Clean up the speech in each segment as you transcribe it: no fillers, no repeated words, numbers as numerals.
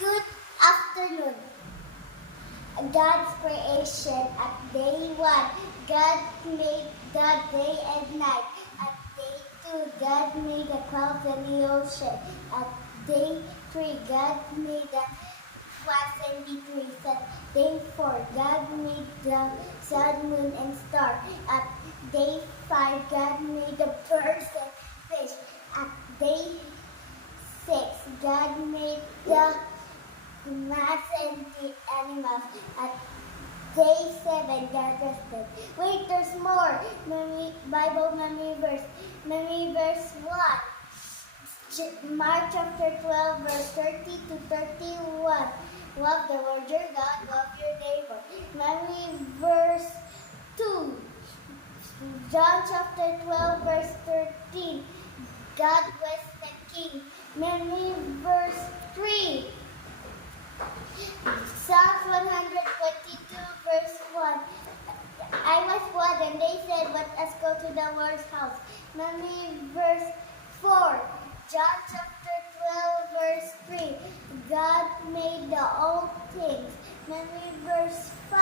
Good afternoon. God's creation at day 1. God made the day and night. At day 2, God made the clouds and the ocean. At day 3, God made the plants and the trees. At day 4, God made the sun, moon, and star. At day 5, God made the birds and fish. At day 6, God made the plants and the animals. At day 7, God rested. Wait, there's more. Bible memory verse. Memory verse 1. Mark chapter 12, verse 30 to 31. Love the Lord your God, love your neighbor. Memory verse 2. John chapter 12, verse 13. God bless the King. Memory verse 3. Psalms 122, verse 1. I was one, and they said, let us go to the Lord's house. Memory verse 4. John chapter 12, verse 3. God made the all things. Memory verse 5.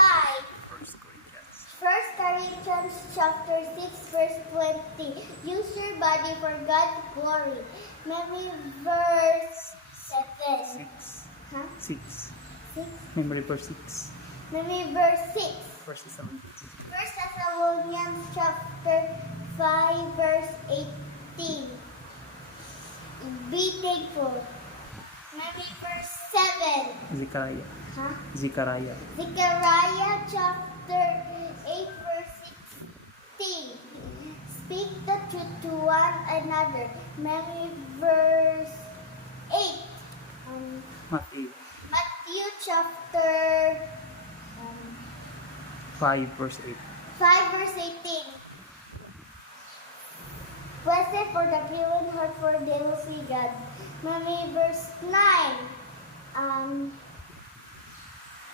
1 Corinthians chapter 6, verse 20. Use your body for God's glory. Memory verse 7. 6. Huh? 6. 6. Memory verse 6. Memory verse 6. Verses 7. 1 Thessalonians chapter 5, verse 18. Be thankful. Memory verse 7. Zechariah. Huh? Zechariah. Zechariah chapter 8, verse 16. Speak the truth to one another. Memory verse 8. Matthew. Matthew chapter 5 verse 8. 5, verse 18. Blessed for the pure in heart, for they will see God. Memory verse 9.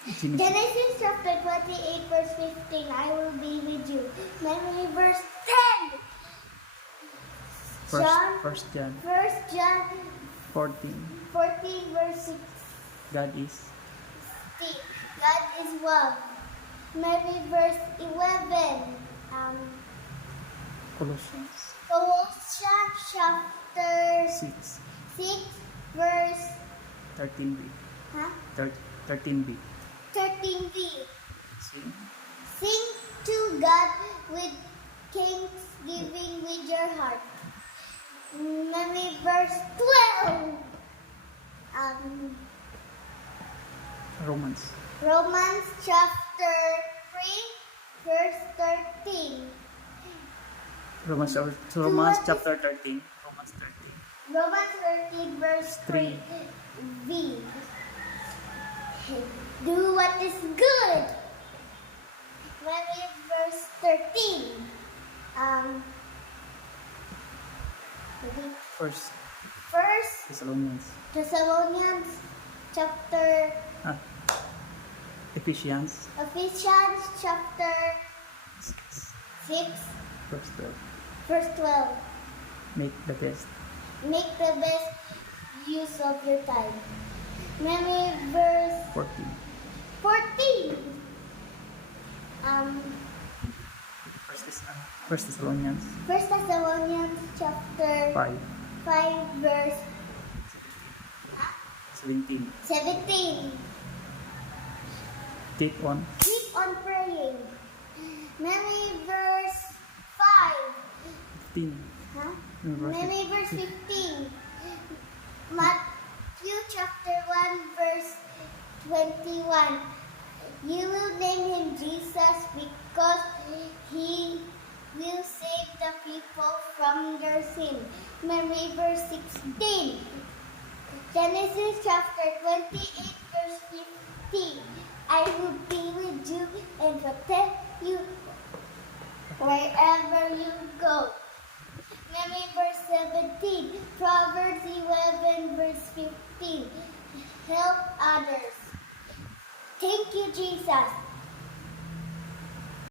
Genesis chapter 28, verse 15. I will be with you. Memory verse 10. First John 1 John 14. 14, verse 6. God is. God is love. Memory verse 11. Colossians Colossians chapter 6. 6, verse 13b. huh? 13b. 13b. Sing. Sing to God with thanksgiving with your heart. Memory verse 12. Romans chapter 3, verse 13. Romans chapter 13. Romans 13, verse 3. V. Do what is good. Memory verse 13. First First Thessalonians chapter Ephesians chapter 6, verse 12. Make the best. Make the best use of your time. Memory verse 14. First Thessalonians 1 Thessalonians chapter 5, verse 17. Keep on. Keep on praying. Memory verse 15. Memory verse 15. Matthew chapter 1, verse 21. You will name him Jesus because he will save the people from their sin. Memory verse 16. Genesis chapter 28, verse 15. I will be with you and protect you wherever you go. Memory verse 17. Proverbs 11, verse 15. Help others. Thank you, Jesus.